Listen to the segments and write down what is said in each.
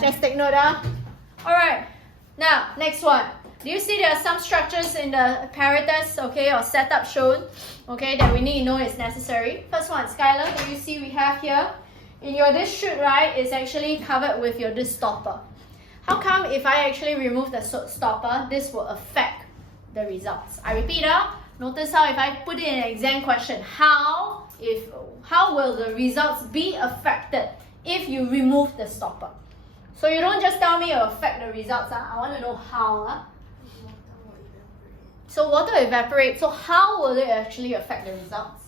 Just take note. Alright, now next one. Do you see there are some structures in the apparatus, okay, or setup shown, okay, that we need to know is necessary? First one, Skylar, do you see we have here, in your this chute, right, is actually covered with your this stopper. How come if I actually remove the stopper, this will affect the results? I repeat, notice how if I put it in an exam question, how will the results be affected if you remove the stopper? So you don't just tell me it will affect the results, I want to know how. So water evaporates, so how will it actually affect the results?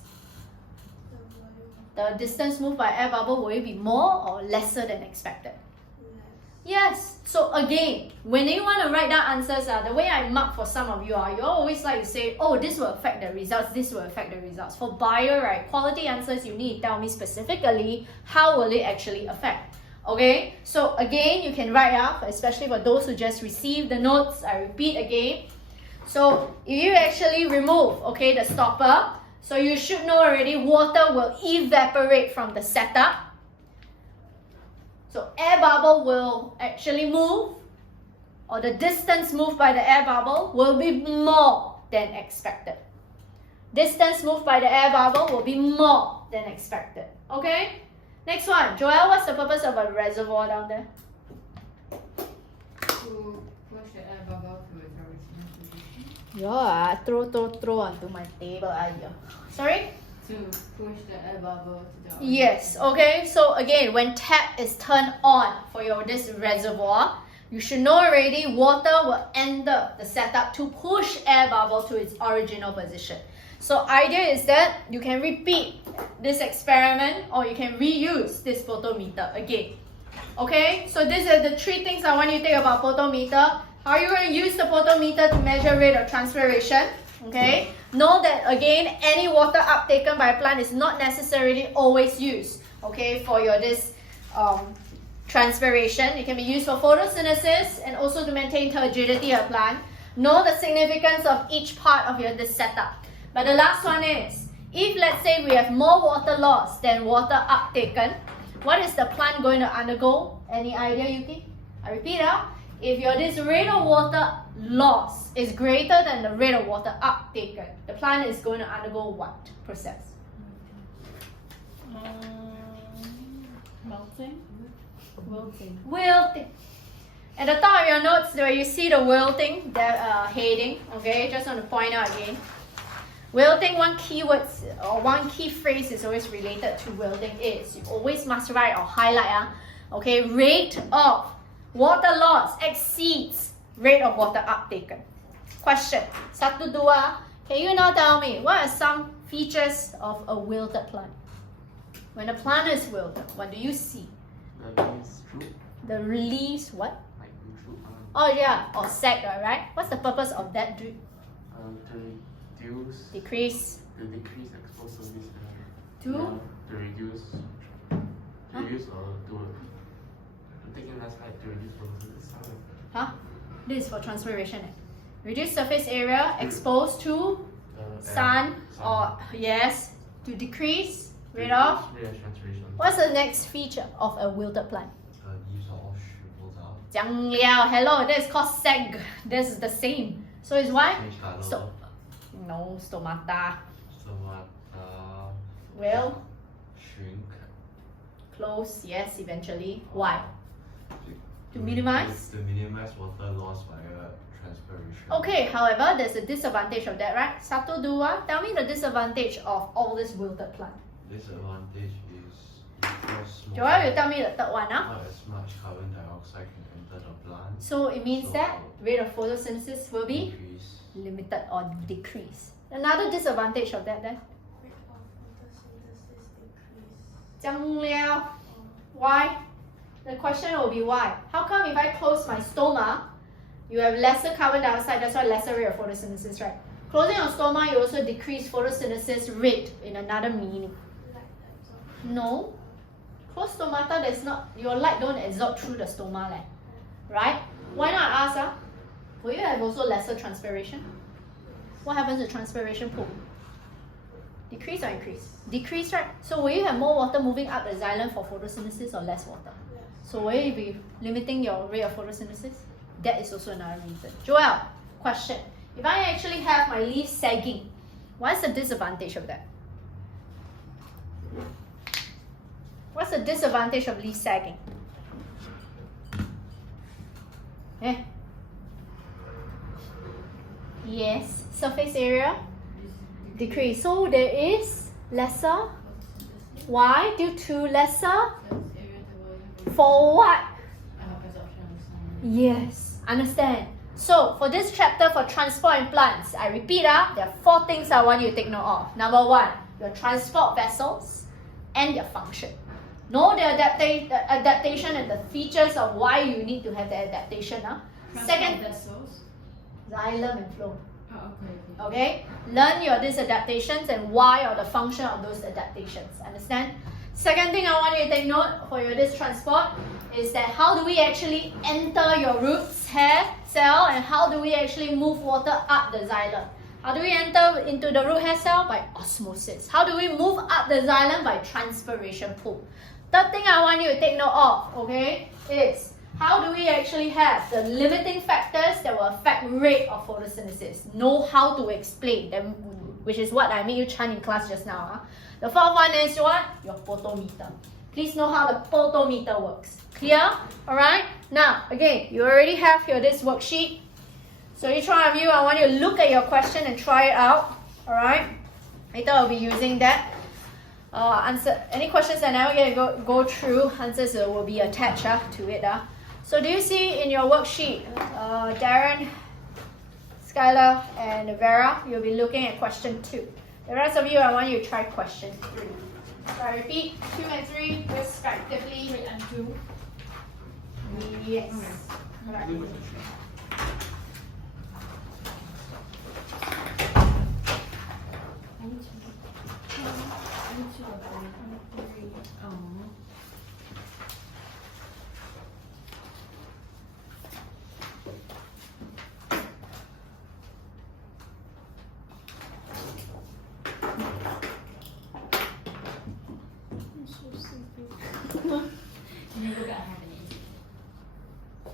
The distance moved by air bubble, will it be more or lesser than expected? Yes. So again, when you want to write down answers, the way I mark for some of you you always like to say, oh, this will affect the results, this will affect the results. For bio, right, quality answers, you need to tell me specifically how will it actually affect. Okay, so again, you can write up, especially for those who just received the notes. I repeat again. So if you actually remove, okay, the stopper, so you should know already water will evaporate from the setup. So air bubble will actually move, or the distance moved by the air bubble will be more than expected. Distance moved by the air bubble will be more than expected. Okay? Next one. Joel, what's the purpose of a reservoir down there? To push the air bubble to its original position. Yeah, throw onto my table. Sorry? To push the air bubble to the Yes, okay. So again, when tap is turned on for this reservoir, you should know already water will enter the setup to push air bubble to its original position. So idea is that you can repeat this experiment or you can reuse this photometer again. Okay, so these are the three things I want you to think about photometer. How are you going to use the photometer to measure rate of transpiration? Okay, know that again, any water uptaken by a plant is not necessarily always used, okay, for your transpiration. It can be used for photosynthesis and also to maintain turgidity of plant. Know the significance of each part of this setup. But the last one is, if let's say we have more water loss than water uptaken, what is the plant going to undergo? Any idea, Yuki? I repeat, if your rate of water loss is greater than the rate of water uptaken, the plant is going to undergo what process? melting. Wilting. At the top of your notes, where you see the wilting, the heading, okay, just want to point out again. Wilting, one keyword or one key phrase is always related to wilting is, you always must write or highlight, okay, rate of water loss exceeds rate of water uptaken. Question, 1, 2, can you now tell me what are some features of a wilted plant? When a plant is wilted, what do you see? The leaves droop. The leaves what? Like droop. Oh yeah, or sag, right? What's the purpose of that droop? To Decrease. decrease exposed surface area. To? To reduce. Or to. I'm thinking last night to reduce photosynthesis. Huh? This is for transpiration. Reduce surface area exposed to sun or yes, to decrease rate of. transpiration. What's the next feature of a wilted plant? Leaves are all shriveled out. 讲了, hello, that is called sag. This is the same. So it's why? Change colour. So, no, stomata. Will Shrink. close, yes, eventually. Why? To minimize? To minimize water loss via transpiration. Okay, however, there's a disadvantage of that, right? 1, 2, tell me the disadvantage of all this wilted plant. Disadvantage is because Joel, you tell me the third one, not as much carbon dioxide can enter the plant. So it means So, that rate of photosynthesis will be Increase. limited or decreased. Another disadvantage of that then? Rate of photosynthesis decrease. 讲了. Why? The question will be why. How come if I close my stoma, you have lesser carbon dioxide, that's why lesser rate of photosynthesis, right? Closing your stoma, you also decrease photosynthesis rate in another meaning. Light absorption. No. Closed stomata, there's not, your light don't absorb through the stoma, right? Why not ask? Will you have also lesser transpiration? What happens to transpiration pool? Decrease or increase? Decrease, right? So will you have more water moving up the xylem for photosynthesis or less water? Yes. So will it be limiting your rate of photosynthesis? That is also another reason. Joel, question. If I actually have my leaf sagging, what's the disadvantage of that? What's the disadvantage of leaf sagging? Eh? Yes, surface area decrease. So there is lesser. Why? Due to lesser. For what? Yes, understand. So for this chapter for transport in plants, I repeat, there are 4 things I want you to take note of. Number 1, your transport vessels and their function. Know the adaptation and the features of why you need to have the adaptation. Second, vessels. xylem and phloem. Oh, okay. Okay? Learn these adaptations and why or the function of those adaptations. Understand? Second thing I want you to take note for this transport is that how do we actually enter your roots hair cell and how do we actually move water up the xylem? How do we enter into the root hair cell? By osmosis. How do we move up the xylem? By transpiration pull. Third thing I want you to take note of, okay, is how do we actually have the limiting factors that will affect rate of photosynthesis? Know how to explain them, which is what I made you chant in class just now. The fourth one is what? Your photometer. Please know how the photometer works. Clear? Alright? Now, again, you already have this worksheet. So each one of you, I want you to look at your question and try it out. Alright? Later I'll be using that. Answer any questions that I never get to go through, answers will be attached to it. So do you see in your worksheet, Darren, Skylar, and Vera, you'll be looking at question 2. The rest of you, I want you to try question 3. So I repeat, 2 and 3 respectively. Wait, and 2. Yes. Alright. I'm so sleepy. You look at how many. I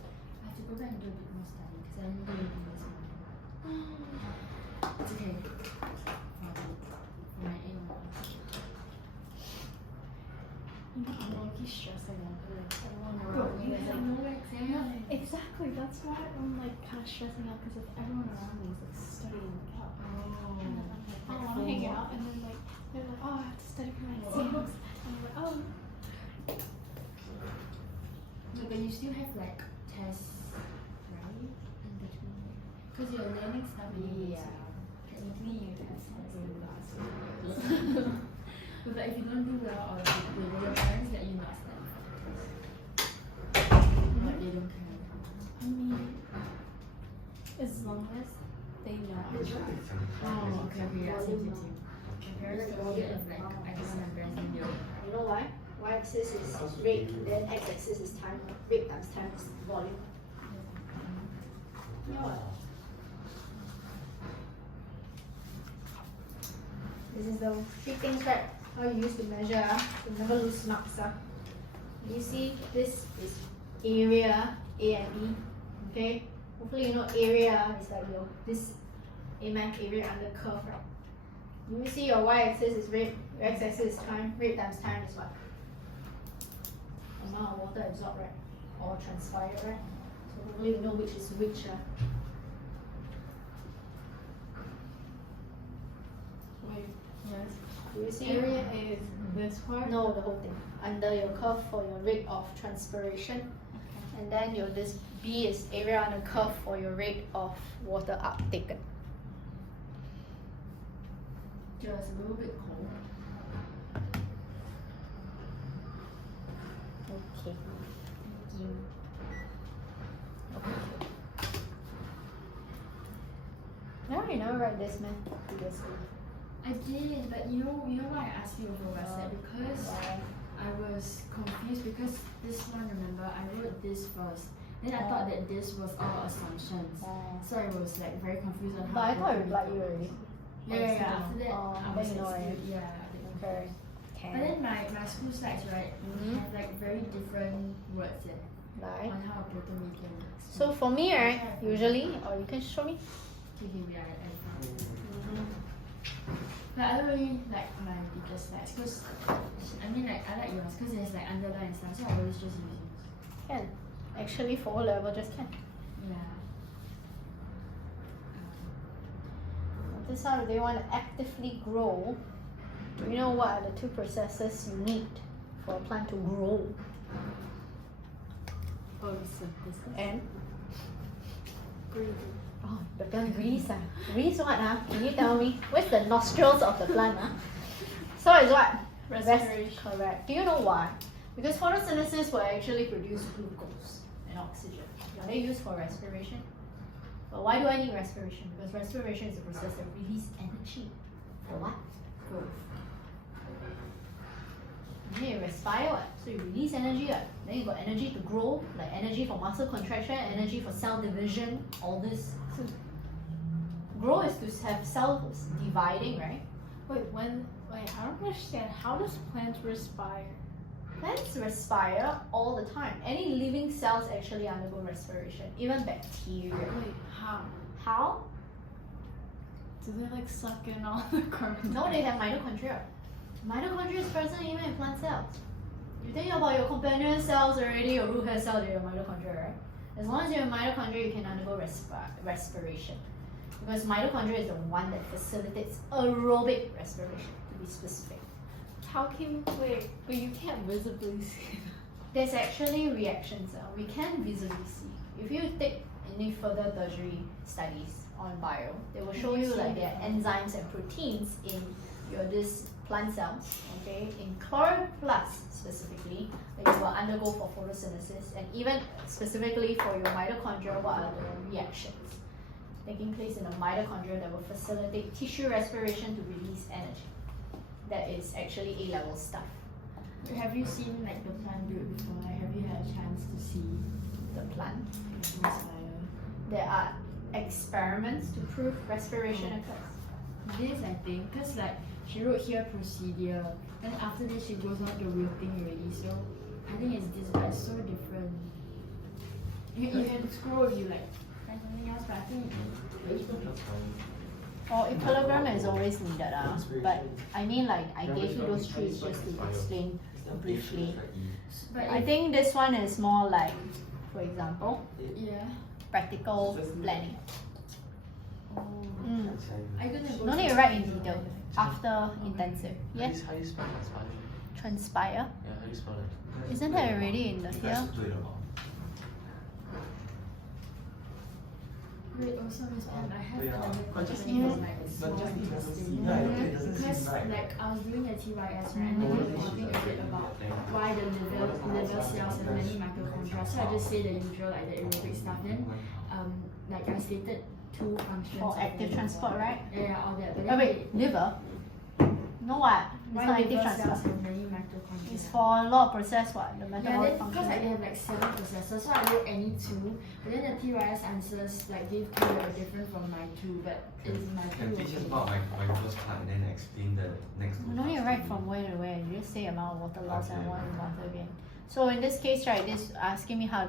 have to go back and do a bit more study because I didn't do anything this morning. It's okay. For my A1. I'm low-key stressing out because everyone Bro, around me you is have like, no exam. exactly, that's why I'm like kind of stressing out because everyone around me is like studying like hell. And then I'm like, oh, I'm hanging out, and then like they're like, oh, I have to study for my exams, and I'm like, oh. No, but you still have like tests, right? In between. Because you're learning stuff anyway. Yeah. Technically, you have tests. But if you don't do well or like, your parents let you not study for the test. But they don't care. I mean, as long as they know I'm trying. Oh, okay, yeah, same. My parents told me that like, I don't want to embarrass them. You know why? Y-axis is rate, then x-axis is time. Rate times time is volume. You know what? This is the 3 things, right? How you used to measure, to never lose marks. You see, this is area, A and B. Okay? Hopefully you know area is like this AMAC area under curve, right? You see your y-axis is rate, your x-axis is time. Rate times time is what? Amount of water absorbed, right? Or transpired, right? So hopefully you know which is which. Wait, yes. Do you see? Area is this part? No, the whole thing. Under your curve for your rate of transpiration. And then your this B is area under curve for your rate of water uptaken. Just a little bit cold. Okay. Thank you. Okay. No, you never write this, man. Previously. I did, but you know why I asked you over WhatsApp? Because I was confused because this one, remember, I wrote this first. Then I thought that this was all assumptions. So I was like very confused on how But I thought I to replied you already. Yeah, after that, I then was you know like, already. yeah. I didn't Okay. But then my school slides, right, have like very different words Right. on how a photometer works. So for me, right, usually, or you can show me. Okay, wait, I found. But I don't really like my teacher's slides because I mean like I like yours because there's like underline and stuff, so I always just use yours. Can. Actually, for O level, just can. Yeah. This how they want to actively grow. Do you know what are the two processes you need for a plant to grow? Photosynthesis. And Breathing. oh, the plant breathes. Breathes what? Can you tell me? Where's the nostrils of the plant? So it's what? Respiration. Correct. Do you know why? Because photosynthesis will actually produce glucose and oxygen. Are they used for respiration? But why do I need respiration? Because respiration is a process that releases energy. For what? Growth. You need to respire, what? So you release energy, what? Then you got energy to grow, like energy for muscle contraction, energy for cell division, all this. So grow is to have cells dividing, right? Wait, I don't understand. How does plants respire? Plants respire all the time. Any living cells actually undergo respiration, even bacteria. Wait, how? How? Do they like suck in all the carbon? No, they have mitochondria. Mitochondria is present even in plant cells. You think about your companion cells already, your root hair cell, they're your mitochondria, right? As long as you have mitochondria, you can undergo respiration. Because mitochondria is the one that facilitates aerobic respiration, to be specific. How can wait? But you can't visibly see. There's actually reactions we can visibly see. If you take any further tertiary studies on bio, they will show you like there are enzymes and proteins in your this plant cells, okay, in chloroplasts specifically, that you will undergo for photosynthesis, and even specifically for your mitochondria, what are the reactions taking place in the mitochondria that will facilitate tissue respiration to release energy. That is actually A-level stuff. Have you seen like the plant do it before? Like, have you had a chance to see The plant. respire? There are experiments to prove respiration occurs. This I think, cause like she wrote here procedure, and after this she goes on to wilting already. So I think it's this, but it's so different. You can scroll if you like find something else, but I think Or equilibrium is always needed, but I mean like I gave you those trees just to explain briefly. but I think this one is more like, for example, yeah. practical planning. Mm. I'm gonna go. No need to write in detail. After intensive. How Yes, do you spell transpire? transpire. Yeah, how do you spell it? Isn't that already in the here? Wait, also Miss Pam, I have another but just question email- like it's more interesting. Yeah, Because like I was doing a TYS, right, and then they were talking a bit about why the liver cells have many mitochondria. So I just say the usual like the aerobic stuff. Then like I stated two functions. For of active liver. transport, right? Yeah, all that. But Oh then wait, liver? No what? It's why not active liver cells transport. have many mitochondria? It's for a lot of process what? The yeah, metabolic then because like they function. have like 7 processors, so I wrote any 2. But then the TYS answers like gave 2 that are different from my 2, but is my 2 Can teach us okay? about my first part and then explain the next two No need to parts write to from me? where to where. You just say amount of water loss and Okay. what you water gain. So in this case, right, this asking me how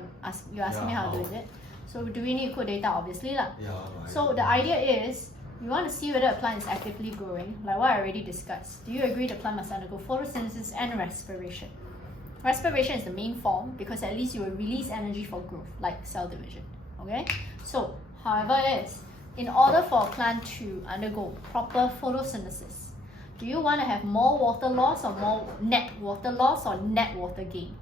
you're asking me how to do it. So do we need code data? Obviously lah. Yeah. So the idea is, you want to see whether a plant is actively growing, like what I already discussed. Do you agree the plant must undergo photosynthesis and respiration? Respiration is the main form because at least you will release energy for growth, like cell division. Okay? So, however it is, in order for a plant to undergo proper photosynthesis, do you want to have more water loss or more net water loss or net water gain?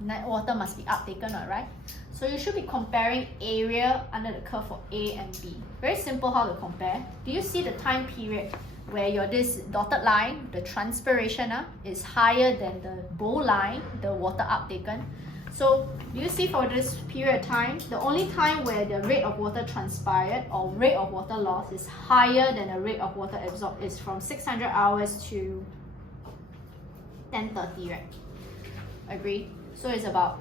Net water must be uptaken, right? So you should be comparing area under the curve for A and B. Very simple how to compare. Do you see the time period where your this dotted line, the transpiration is higher than the bow line, the water uptaken? So do you see for this period of time, the only time where the rate of water transpired or rate of water loss is higher than the rate of water absorbed is from 600 hours to 10:30, right? Agree? So it's about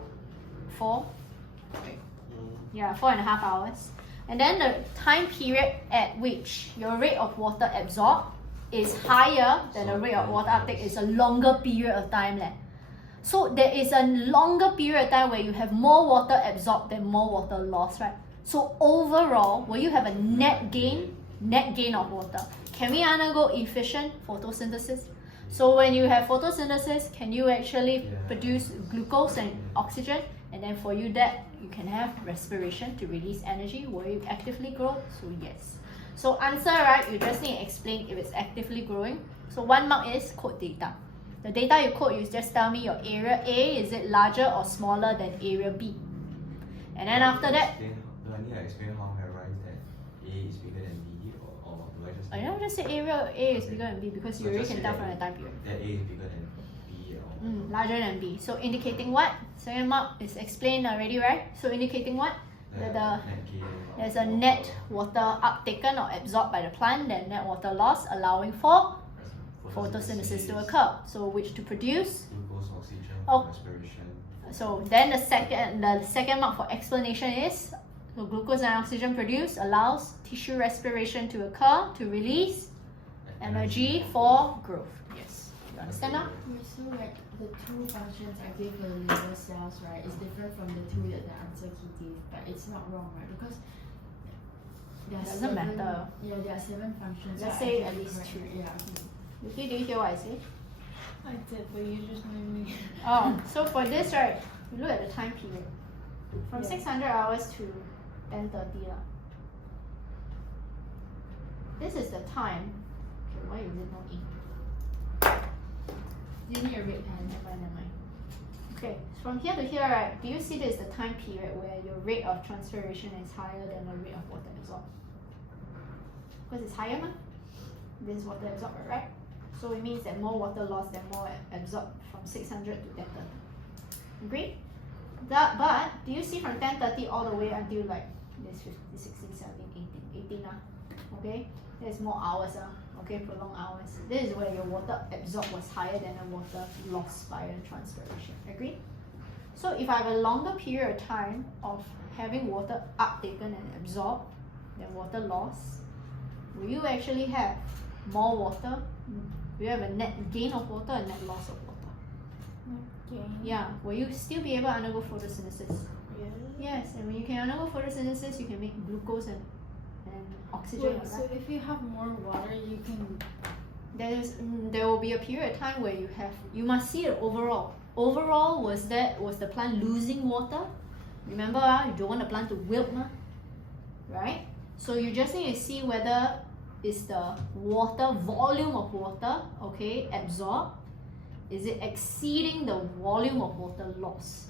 4.5 hours. And then the time period at which your rate of water absorbed is higher than the rate of water uptake, it's a longer period of time leh. So there is a longer period of time where you have more water absorbed than more water lost, right? So overall, will you have a net gain of water? Can we undergo efficient photosynthesis? So when you have photosynthesis, can you actually produce glucose and oxygen? And then for you that, you can have respiration to release energy. Will you actively grow? So yes. So answer, right, you just need to explain if it's actively growing. So 1 mark is code data. The data you code, you just tell me your area A, is it larger or smaller than area B? And then after that, Do I need to explain how I write that A is bigger than B, or do I just? I don't just say area A is bigger than B because you So already just can say tell that from the time period. That A is bigger than B, or Larger than B. So indicating what? Second mark is explained already, right? So indicating what? That there's a net water uptaken or absorbed by the plant, then net water loss, allowing for photosynthesis to occur. So which to produce? Glucose, oxygen, Oh. respiration. So then the second mark for explanation is, so glucose and oxygen produced allows tissue respiration to occur to release energy for growth. Yes. You understand now? Wait, so like the two functions I gave for the liver cells, right, is different from the two that the answer key gave, but it's not wrong, right? Because there are Doesn't matter. Yeah, there are 7 functions. Let's so say I at can least correct 2. it. Yeah, okay. Yuki, do you hear what I say? I did, but you just made me. Oh, so for this, right, you look at the time period. From Yeah. 600 hours to 10:30 lah. This is the time. Okay, why is it not ink? Do you need a red pen? Never mind. Okay, from here to here, right, do you see this is the time period where your rate of transpiration is higher than the rate of water absorbed? Because it's higher, ma? This is water absorbed, right? So it means that more water lost than more absorbed from 600 to 10:30. Agree? But do you see from 10:30 all the way until like this 15, 16, 17, 18 okay? There's more hours okay, prolonged hours. This is where your water absorbed was higher than the water lost by the transpiration. Agree? So if I have a longer period of time of having water uptaken and absorbed than water lost, will you actually have more water? Will you have a net gain of water and net loss of water? Okay. Yeah. Will you still be able to undergo photosynthesis? Yes, and when you can undergo photosynthesis, you can make glucose and oxygen. Wait, so Right? if you have more water, you can. There will be a period of time where you must see it overall. Overall, was the plant losing water? Remember, you don't want the plant to wilt, right? So you just need to see whether is the water volume of water, okay, absorbed, is it exceeding the volume of water lost?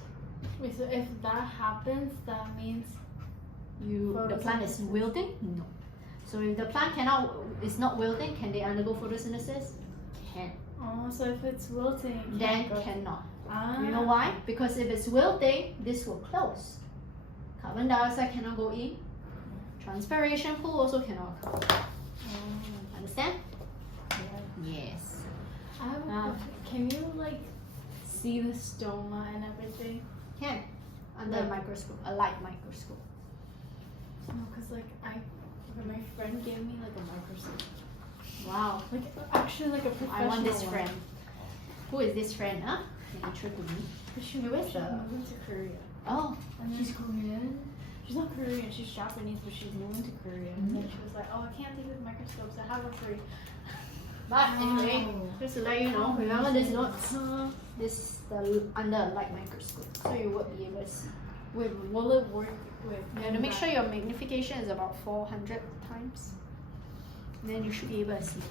Wait, so if that happens, that means. The plant is Photosynthesis. wilting? No. So if the plant is not wilting, can they undergo photosynthesis? Can. Oh, so if it's wilting, it Then can't go. cannot. Ah. You know why? Because if it's wilting, this will close. Carbon dioxide cannot go in. Transpiration pool also cannot occur. Oh. Understand? Yeah. Yes. I have a Ah. question. Can you like see the stoma and everything? Can. Under a microscope, a light microscope. No, cause like my friend gave me like a microscope. Wow. Like actually like a professional I want this one. friend. Who is this friend, huh? Can you intro to me? But she moved to Korea. Oh, And then She's Korean. she's not Korean, she's Japanese, but she's moving to Korea. And then she was like, oh, I can't take with microscopes, I have a free. but anyway, Oh. just to let you know, remember this notes? This is the under a light microscope, so you will be able to see. Wait, will it work with? You have to make sure your magnification is about 400 times. Then you should be able to see.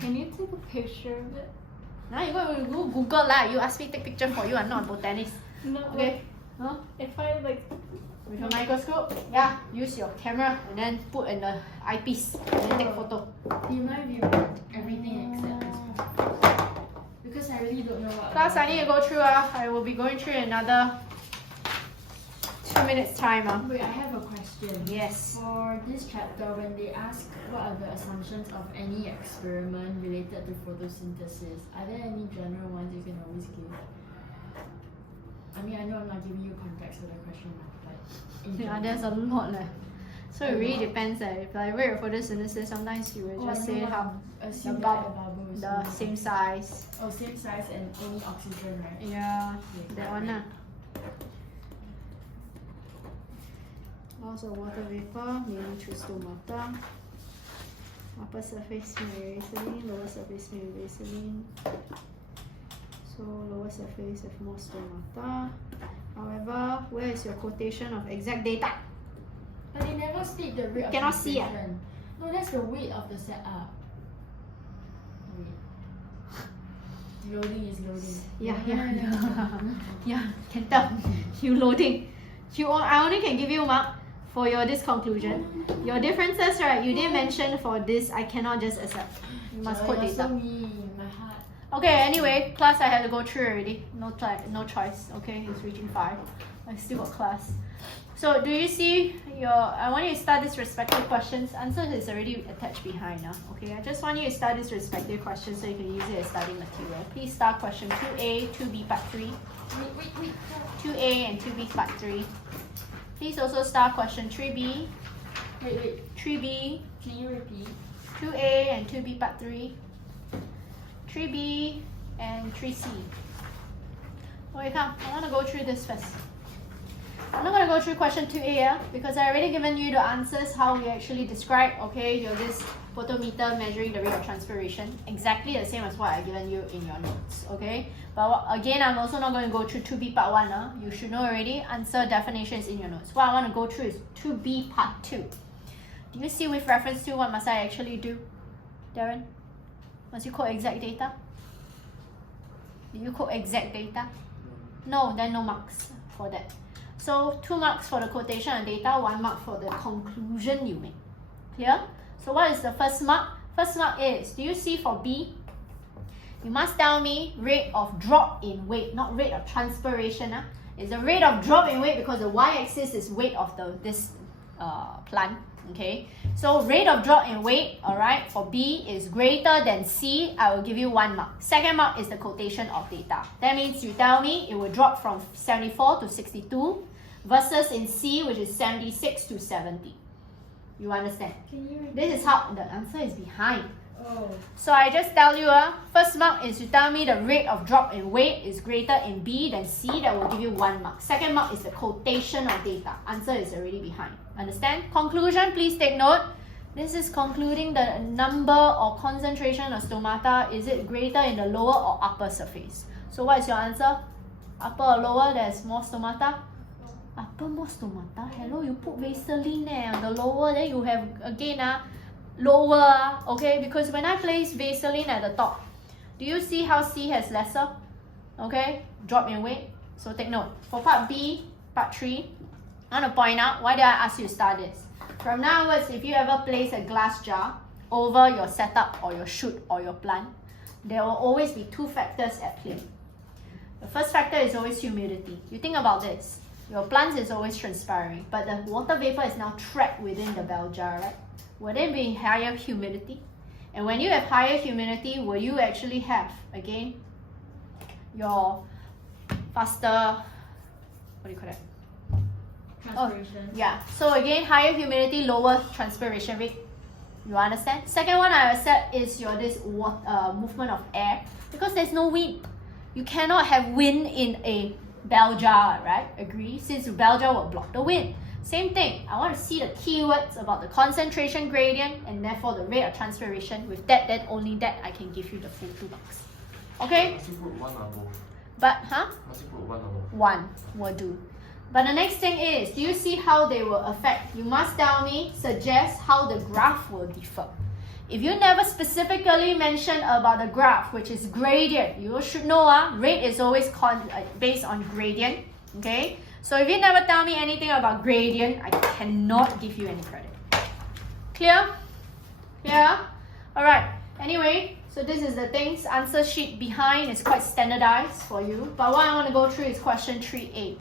Can you take a picture of it? Now you go Google lah. You ask me take picture for you. I'm not a botanist. No. Okay. Huh? If I like. With a microscope, yeah, use your camera and then put in the eyepiece and then take photo. In my view, everything except this one. Because I really don't know what. Class, I need to go through. I will be going through another 2 minutes time. Wait, I have a question. Yes. For this chapter, when they ask what are the assumptions of any experiment related to photosynthesis, are there any general ones you can always give? I mean, I know I'm not giving you context for the question, but in Yeah, general. there's a lot. So it really depends. If like rate of photosynthesis, sometimes you will just say how assume the that bulb- a bubble is the same size. Oh, same size and only oxygen, right? Yeah, Okay, that one lah. Loss of water vapor, mainly through stomata. Upper surface vaseline, lower surface vaseline. So lower surface have more stomata. However, where is your quotation of exact data? But they never state the rate of Cannot see, ah? transpiration. No, that's the weight of the setup. Wait. Loading is loading. Yeah, can tell. You loading. I only can give you mark for your this conclusion. Your differences, right? You didn't mention for this. I cannot just accept. You must quote You're so data. mean, my heart. Okay. Anyway, class I have to go through already. No choice. Okay, it's reaching 5. I still got class. So do you see I want you to start these respective questions. Answer is already attached behind now. Okay, I just want you to start these respective questions so you can use it as study material. Please start question 2A, 2B part 3. Wait. 2A and 2B part 3. Please also start question 3B, Wait. 3B, Can you repeat? 2A and 2B part 3, 3B and 3C. Okay, come. I want to go through this first. I'm not going to go through question 2A because I already given you the answers how we actually describe, okay, this photometer measuring the rate of transpiration. Exactly the same as what I've given you in your notes, okay? But again, I'm also not going to go through 2B part 1. You should know already. Answer definitions in your notes. What I want to go through is 2B part 2. Do you see with reference to what must I actually do? Darren? Must you quote exact data? Do you quote exact data? No, then no marks for that. So 2 marks for the quotation and data, 1 mark for the conclusion you make. Clear? So what is the first mark? First mark is, do you see for B? You must tell me rate of drop in weight, not rate of transpiration. It's the rate of drop in weight because the y-axis is weight of this plant. Okay, so rate of drop in weight, alright, for B is greater than C, I will give you 1 mark. Second mark is the quotation of data. That means you tell me it will drop from 74 to 62 versus in C, which is 76 to 70. You understand? Can you repeat? This is how the answer is behind. Oh. So I just tell you, first mark is you tell me the rate of drop in weight is greater in B than C, that will give you 1 mark. Second mark is the quotation of data. Answer is already behind. Understand? Conclusion, please take note. This is concluding the number or concentration of stomata. Is it greater in the lower or upper surface? So what is your answer? Upper or lower, there's more stomata? Upper more stomata? Hello, you put Vaseline there on the lower, then you have again lower, okay? Because when I place Vaseline at the top, do you see how C has lesser? Okay, drop in weight. So take note. For part B, part 3, I want to point out, why did I ask you to start this? From now onwards, if you ever place a glass jar over your setup or your shoot or your plant, there will always be 2 factors at play. The first factor is always humidity. You think about this. Your plant is always transpiring, but the water vapor is now trapped within the bell jar, right? Will there be higher humidity? And when you have higher humidity, will you actually have, again, your faster, what do you call that? Transpiration. Yeah, so again, higher humidity, lower transpiration rate. You understand? Second one I accept is this movement of air, because there's no wind. You cannot have wind in a bell jar, right? Agree? Since the bell jar will block the wind. Same thing. I want to see the keywords about the concentration gradient and therefore the rate of transpiration. With that, then only that I can give you the full 2 marks. Okay? Must you put 1 or both? But, Must you put 1 or both? 1 will do. But the next thing is, do you see how they will affect? You must tell me, suggest how the graph will differ. If you never specifically mention about the graph, which is gradient, you should know rate is always based on gradient. Okay? So if you never tell me anything about gradient, I cannot give you any credit. Clear? Yeah? Alright. Anyway, so this is the things. Answer sheet behind is quite standardized for you. But what I want to go through is question 3A.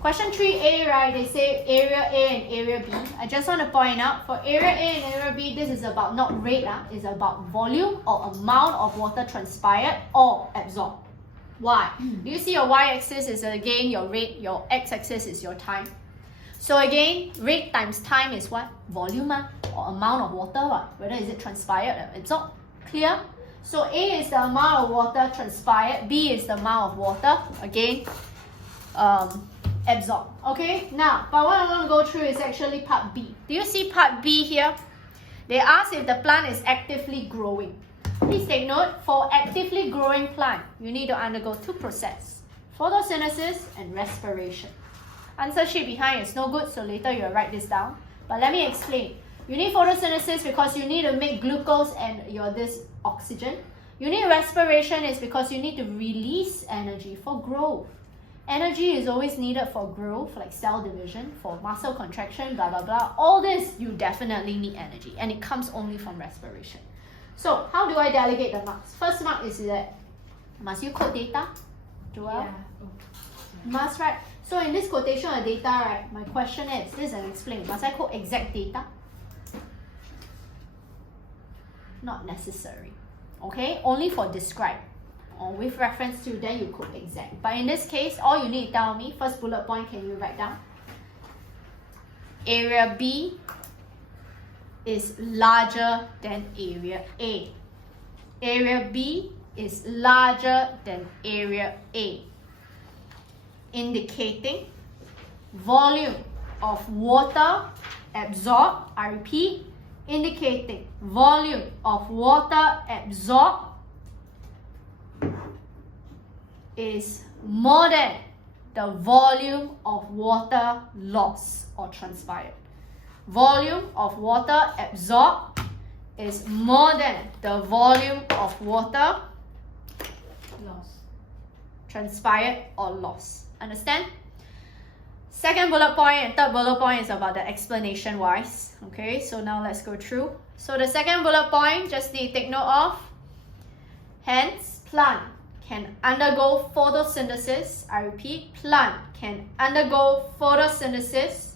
Question 3A, right, they say area A and area B. I just want to point out, for area A and area B, this is about not rate, it's about volume or amount of water transpired or absorbed. Why? Do you see your y-axis is again your rate, your x-axis is your time. So again, rate times time is what? Volume or amount of water, whether is it transpired or absorbed. Clear? So A is the amount of water transpired, B is the amount of water, again, absorbed. Okay, now, but what I want to go through is actually part B. Do you see part B here? They ask if the plant is actively growing. Please take note, for actively growing plant, you need to undergo two processes: photosynthesis and respiration. Answer sheet behind is no good, so later you'll write this down. But let me explain. You need photosynthesis because you need to make glucose and this oxygen. You need respiration is because you need to release energy for growth. Energy is always needed for growth, like cell division, for muscle contraction, blah, blah, blah. All this, you definitely need energy, and it comes only from respiration. So, how do I delegate the marks? First mark is that, must you quote data? Joel? Yeah. Oh. Must, right? So in this quotation of data, right, my question is, this is an explain. Must I quote exact data? Not necessary. Okay? Only for describe. Or with reference to, then you quote exact. But in this case, all you need to tell me, first bullet point, can you write down? Area B is larger than area A. Area B is larger than area A, indicating volume of water absorbed, I repeat, indicating volume of water absorbed is more than the volume of water lost or transpired. Volume of water absorbed is more than the volume of water Lost. transpired or lost. Understand? Second bullet point and third bullet point is about the explanation wise. Okay, so now let's go through. So the second bullet point, just need to take note of. Hence, plant can undergo photosynthesis. I repeat, plant can undergo photosynthesis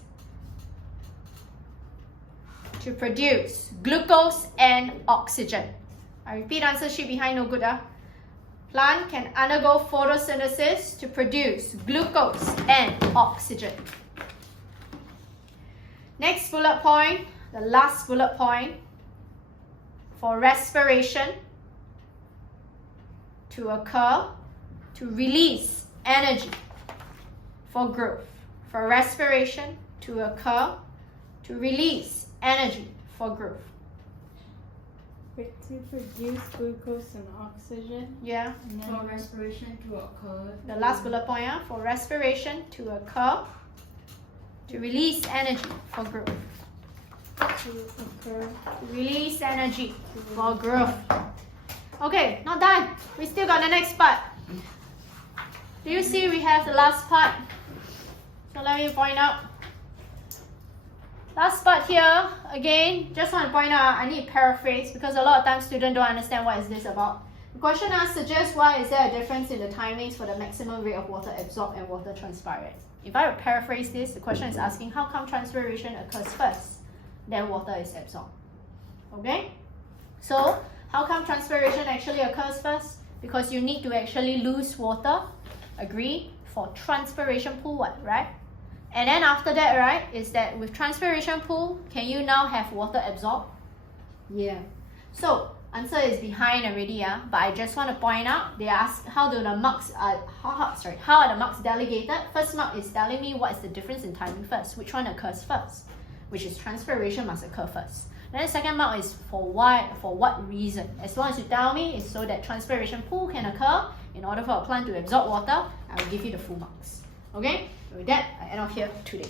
to produce glucose and oxygen. I repeat, answer sheet behind, no good. Plant can undergo photosynthesis to produce glucose and oxygen. Next bullet point, the last bullet point, for respiration to occur to release energy for growth. For respiration to occur to release energy for growth. Wait, to produce glucose and oxygen. Yeah. And For then respiration to occur. the last bullet point, for respiration to occur to release energy for growth. To occur. To release energy for growth. Okay, not done. We still got the next part. Do you see we have the last part? So let me point out. Last part here, again, just want to point out, I need to paraphrase because a lot of times students don't understand what is this about. The question asks suggests why is there a difference in the timings for the maximum rate of water absorbed and water transpired. If I would paraphrase this, the question is asking how come transpiration occurs first, then water is absorbed. Okay? So, how come transpiration actually occurs first? Because you need to actually lose water, agree, for transpiration pool, right? And then after that, right, is that with transpiration pool, can you now have water absorbed? Yeah. So, answer is behind already, but I just want to point out, they ask how do the marks how are the marks delegated? First mark is telling me what is the difference in timing first, which one occurs first, which is transpiration must occur first. Then the second mark is for what reason. As long as you tell me it's so that transpiration pool can occur in order for a plant to absorb water, I will give you the full marks. Okay? With that, I end off here today.